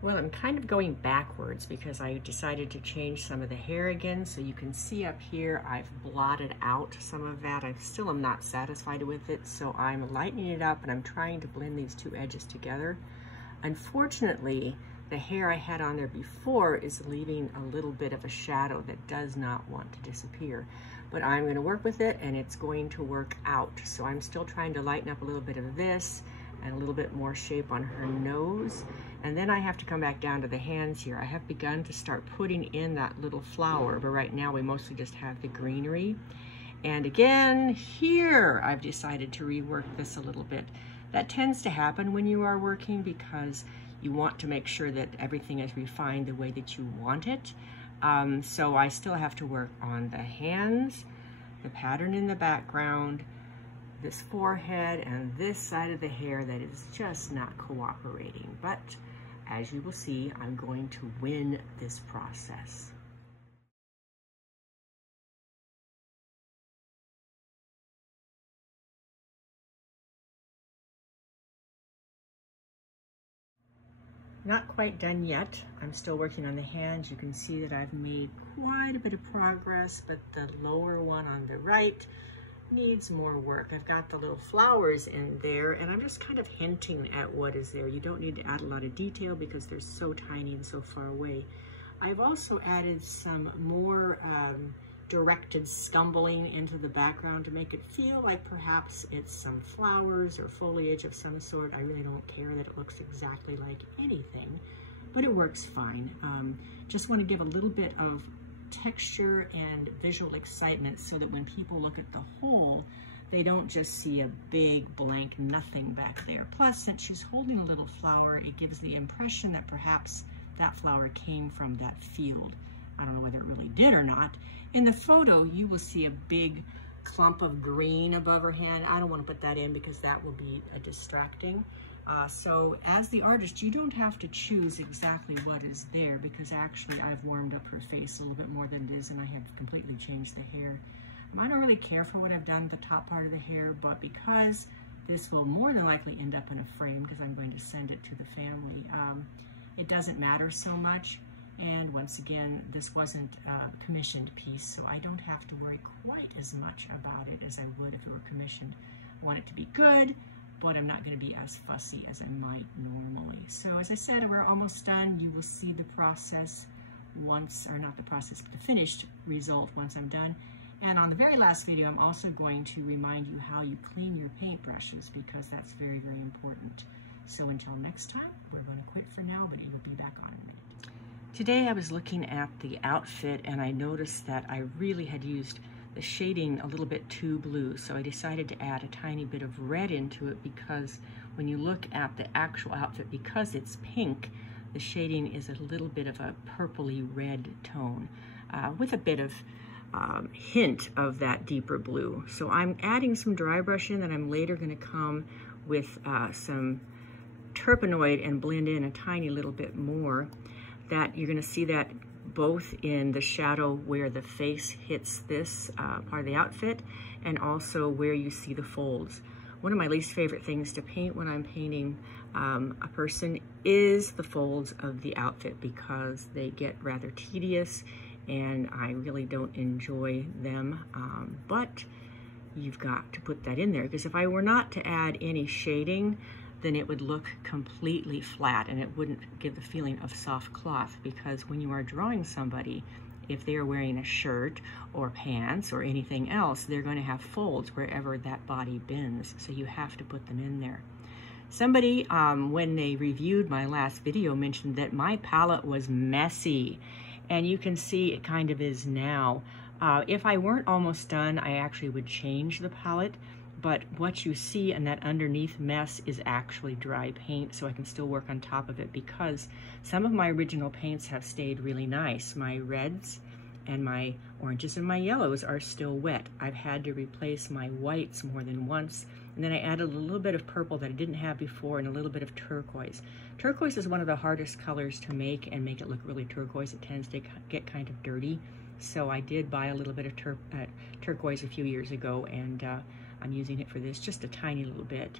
Well, I'm kind of going backwards because I decided to change some of the hair again. So you can see up here, I've blotted out some of that. I still am not satisfied with it. So I'm lightening it up and I'm trying to blend these two edges together. Unfortunately, the hair I had on there before is leaving a little bit of a shadow that does not want to disappear. But I'm going to work with it and it's going to work out. So I'm still trying to lighten up a little bit of this and a little bit more shape on her nose. And then I have to come back down to the hands here. I have begun to start putting in that little flower, but right now we mostly just have the greenery. And again, here I've decided to rework this a little bit. That tends to happen when you are working because you want to make sure that everything is refined the way that you want it. So I still have to work on the hands, the pattern in the background, this forehead, and this side of the hair that is just not cooperating. But as you will see, I'm going to win this process. Not quite done yet. I'm still working on the hands. You can see that I've made quite a bit of progress, but the lower one on the right needs more work. I've got the little flowers in there and I'm just kind of hinting at what is there. You don't need to add a lot of detail because they're so tiny and so far away. I've also added some more directed scumbling into the background to make it feel like perhaps it's some flowers or foliage of some sort. I really don't care that it looks exactly like anything, but it works fine. Just want to give a little bit of texture and visual excitement so that when people look at the whole, they don't just see a big blank nothing back there. Plus, since she's holding a little flower, it gives the impression that perhaps that flower came from that field. I don't know whether it really did or not. In the photo, you will see a big clump of green above her hand. I don't want to put that in because that will be distracting. So as the artist, you don't have to choose exactly what is there because actually I've warmed up her face a little bit more than it is and I have completely changed the hair. I don't really care for what I've done with the top part of the hair, but because this will more than likely end up in a frame because I'm going to send it to the family, it doesn't matter so much. And once again, this wasn't a commissioned piece, so I don't have to worry quite as much about it as I would if it were commissioned. I want it to be good, but I'm not going to be as fussy as I might normally. So as I said, we're almost done. You will see the process once, or not the process, but the finished result once I'm done. And on the very last video, I'm also going to remind you how you clean your paintbrushes because that's very, very important. So until next time, we're going to quit for now, but it will be back on in a minute. Today I was looking at the outfit and I noticed that I really had used the shading a little bit too blue, so I decided to add a tiny bit of red into it because when you look at the actual outfit, because it's pink, the shading is a little bit of a purpley red tone with a bit of hint of that deeper blue. So I'm adding some dry brush in that I'm later going to come with some Turpenoid and blend in a tiny little bit more. That you're going to see that both in the shadow where the face hits this part of the outfit and also where you see the folds. One of my least favorite things to paint when I'm painting a person is the folds of the outfit because they get rather tedious and I really don't enjoy them, but you've got to put that in there because if I were not to add any shading, then it would look completely flat and it wouldn't give the feeling of soft cloth because when you are drawing somebody, if they are wearing a shirt or pants or anything else, they're going to have folds wherever that body bends, so you have to put them in there. Somebody, when they reviewed my last video, mentioned that my palette was messy, and you can see it kind of is now. If I weren't almost done, I actually would change the palette. But what you see in that underneath mess is actually dry paint, so I can still work on top of it because some of my original paints have stayed really nice. My reds and my oranges and my yellows are still wet. I've had to replace my whites more than once, and then I added a little bit of purple that I didn't have before and a little bit of turquoise. Turquoise is one of the hardest colors to make and make it look really turquoise. It tends to get kind of dirty, so I did buy a little bit of turquoise a few years ago, and I'm using it for this, just a tiny little bit.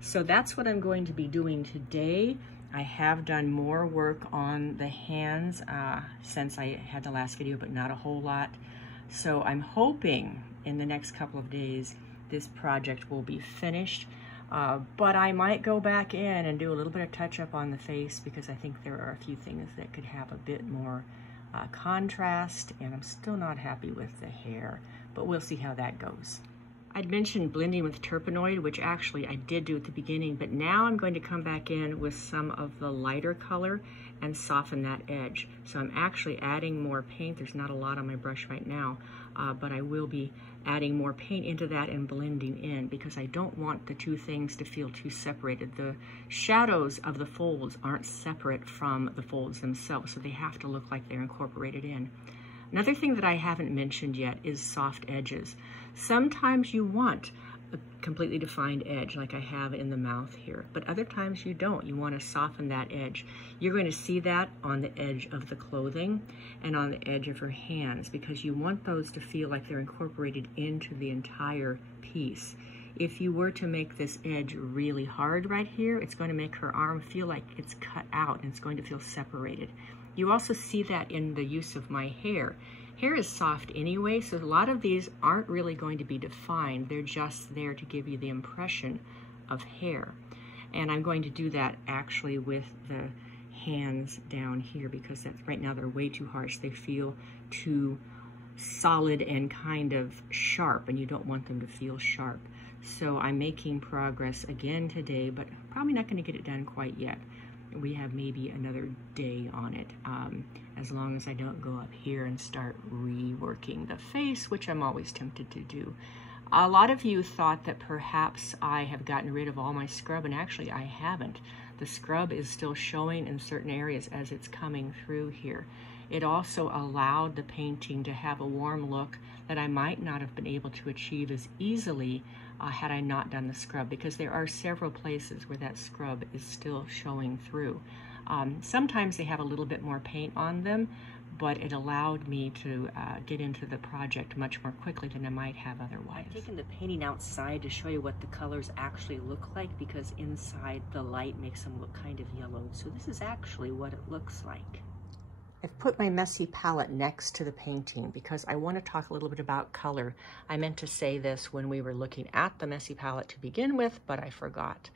So that's what I'm going to be doing today. I have done more work on the hands since I had the last video, but not a whole lot. So I'm hoping in the next couple of days this project will be finished. But I might go back in and do a little bit of touch up on the face because I think there are a few things that could have a bit more contrast, and I'm still not happy with the hair, but we'll see how that goes. I'd mentioned blending with Turpenoid, which actually I did do at the beginning, but now I'm going to come back in with some of the lighter color and soften that edge. So I'm actually adding more paint. There's not a lot on my brush right now, but I will be adding more paint into that and blending in because I don't want the two things to feel too separated. The shadows of the folds aren't separate from the folds themselves, so they have to look like they're incorporated in. Another thing that I haven't mentioned yet is soft edges. Sometimes you want a completely defined edge like I have in the mouth here, but other times you don't. You want to soften that edge. You're going to see that on the edge of the clothing and on the edge of her hands because you want those to feel like they're incorporated into the entire piece. If you were to make this edge really hard right here, it's going to make her arm feel like it's cut out and it's going to feel separated. You also see that in the use of my hair. Hair is soft anyway, so a lot of these aren't really going to be defined. They're just there to give you the impression of hair. And I'm going to do that actually with the hands down here because that's, right now they're way too harsh. They feel too solid and kind of sharp, and you don't want them to feel sharp. So I'm making progress again today, but probably not going to get it done quite yet. We have maybe another day on it, as long as I don't go up here and start reworking the face, which I'm always tempted to do. A lot of you thought that perhaps I have gotten rid of all my scrub, and actually I haven't. The scrub is still showing in certain areas as it's coming through here. It also allowed the painting to have a warm look that I might not have been able to achieve as easily had I not done the scrub, because there are several places where that scrub is still showing through. Sometimes they have a little bit more paint on them, but it allowed me to get into the project much more quickly than I might have otherwise. I've taken the painting outside to show you what the colors actually look like, because inside the light makes them look kind of yellow. So this is actually what it looks like. I've put my messy palette next to the painting because I want to talk a little bit about color. I meant to say this when we were looking at the messy palette to begin with, but I forgot.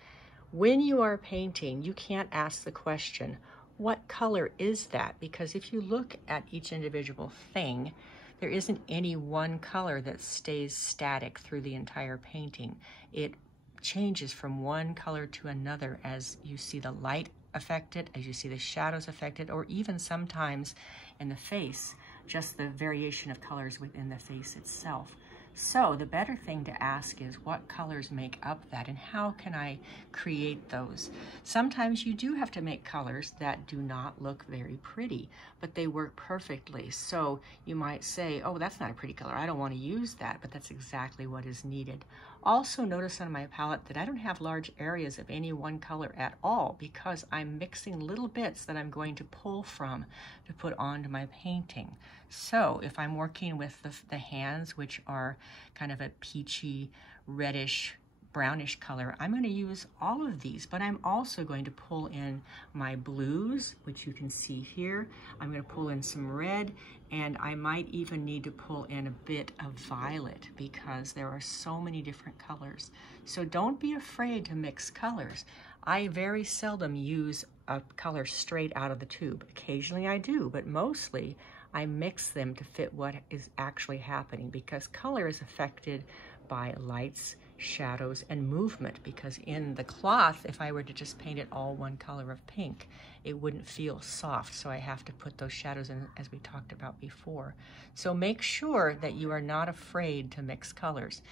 When you are painting, you can't ask the question, what color is that? Because if you look at each individual thing, there isn't any one color that stays static through the entire painting. It changes from one color to another as you see the light affected, as you see the shadows affected, or even sometimes in the face, just the variation of colors within the face itself. So the better thing to ask is what colors make up that and how can I create those? Sometimes you do have to make colors that do not look very pretty, but they work perfectly. So you might say, oh, that's not a pretty color, I don't want to use that, but that's exactly what is needed. Also notice on my palette that I don't have large areas of any one color at all because I'm mixing little bits that I'm going to pull from to put onto my painting. So if I'm working with the hands, which are kind of a peachy, reddish, brownish color, I'm going to use all of these, but I'm also going to pull in my blues, which you can see here. I'm going to pull in some red, and I might even need to pull in a bit of violet because there are so many different colors. So don't be afraid to mix colors. I very seldom use a color straight out of the tube. Occasionally I do, but mostly I mix them to fit what is actually happening because color is affected by lights, shadows, and movement, because in the cloth, if I were to just paint it all one color of pink, it wouldn't feel soft, so I have to put those shadows in as we talked about before. So make sure that you are not afraid to mix colors.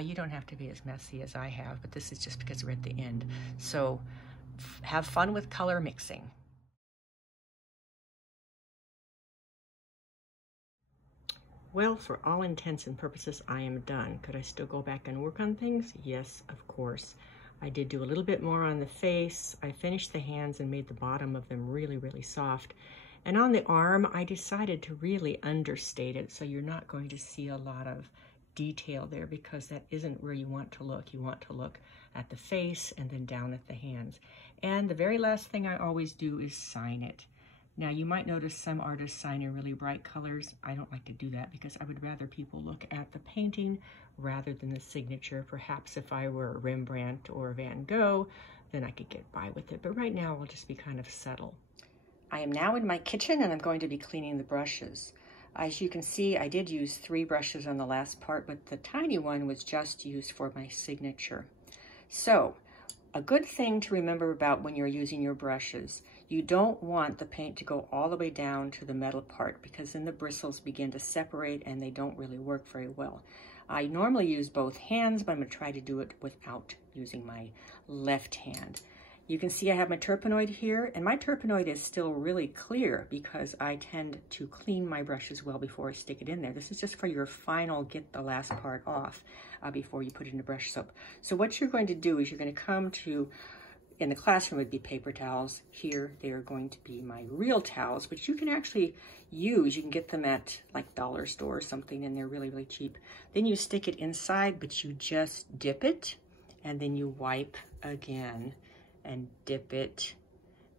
You don't have to be as messy as I have, but this is just because we're at the end. So have fun with color mixing. Well, for all intents and purposes, I am done. Could I still go back and work on things? Yes, of course. I did do a little bit more on the face. I finished the hands and made the bottom of them really, really soft. And on the arm, I decided to really understate it, so you're not going to see a lot of detail there because that isn't where you want to look. You want to look at the face and then down at the hands. And the very last thing I always do is sign it. Now, you might notice some artists sign in really bright colors. I don't like to do that because I would rather people look at the painting rather than the signature. Perhaps if I were a Rembrandt or Van Gogh, then I could get by with it. But right now, I'll just be kind of subtle. I am now in my kitchen and I'm going to be cleaning the brushes. As you can see, I did use 3 brushes on the last part, but the tiny one was just used for my signature. So, a good thing to remember about when you're using your brushes, you don't want the paint to go all the way down to the metal part because then the bristles begin to separate and they don't really work very well. I normally use both hands, but I'm going to try to do it without using my left hand. You can see I have my Turpenoid here, and my Turpenoid is still really clear because I tend to clean my brushes well before I stick it in there. This is just for your final, get the last part off before you put it in the brush soap. So what you're going to do is you're going to come to, in the classroom would be paper towels. Here, they are going to be my real towels, which you can actually use. You can get them at like dollar store or something, and they're really, really cheap. Then you stick it inside, but you just dip it, and then you wipe again. And dip it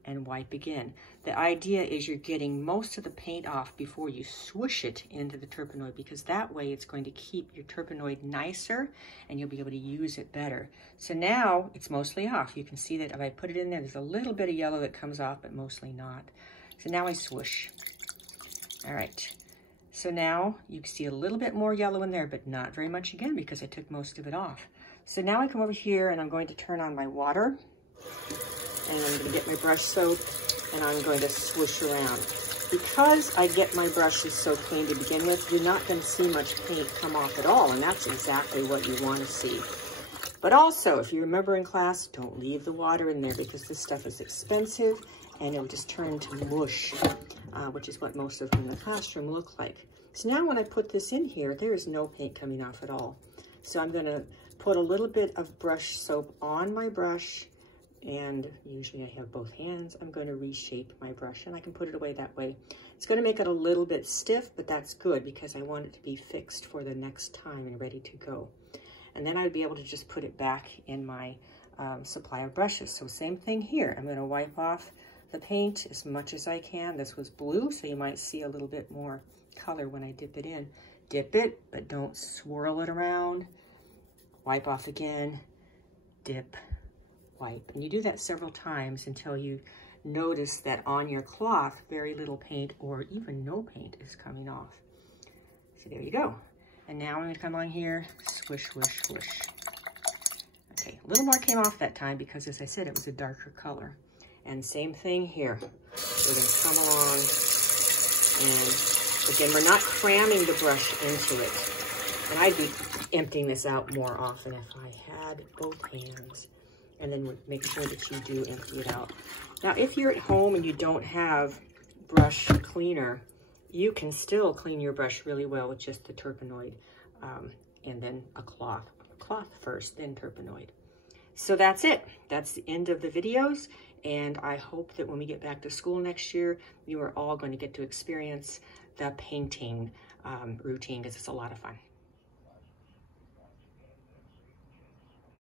and wipe again. The idea is you're getting most of the paint off before you swoosh it into the Turpenoid, because that way it's going to keep your Turpenoid nicer and you'll be able to use it better. So now it's mostly off. You can see that if I put it in there, there's a little bit of yellow that comes off, but mostly not. So now I swoosh. All right. So now you can see a little bit more yellow in there, but not very much again because I took most of it off. So now I come over here and I'm going to turn on my water. And I'm going to get my brush soap and I'm going to swoosh around. Because I get my brushes so clean to begin with, you're not going to see much paint come off at all, and that's exactly what you want to see. But also, if you remember in class, don't leave the water in there because this stuff is expensive and it'll just turn to mush, which is what most of them in the classroom look like. So now when I put this in here, there is no paint coming off at all. So I'm going to put a little bit of brush soap on my brush. And usually I have both hands. I'm going to reshape my brush and I can put it away that way. It's going to make it a little bit stiff, but that's good because I want it to be fixed for the next time and ready to go. And then I'd be able to just put it back in my supply of brushes. So same thing here. I'm going to wipe off the paint as much as I can. This was blue, so you might see a little bit more color when I dip it in. Dip it, but don't swirl it around. Wipe off again, dip, wipe. And you do that several times until you notice that on your cloth, very little paint or even no paint is coming off. So there you go. And now I'm going to come on here, swish, swish, swish. Okay, a little more came off that time because, as I said, it was a darker color. And same thing here. We're going to come along and, again, we're not cramming the brush into it. And I'd be emptying this out more often if I had both hands. And then make sure that you do empty it out. Now, if you're at home and you don't have brush cleaner, you can still clean your brush really well with just the Turpenoid and then a cloth. Cloth first, then Turpenoid. So that's it. That's the end of the videos. And I hope that when we get back to school next year, you are all going to get to experience the painting routine because it's a lot of fun.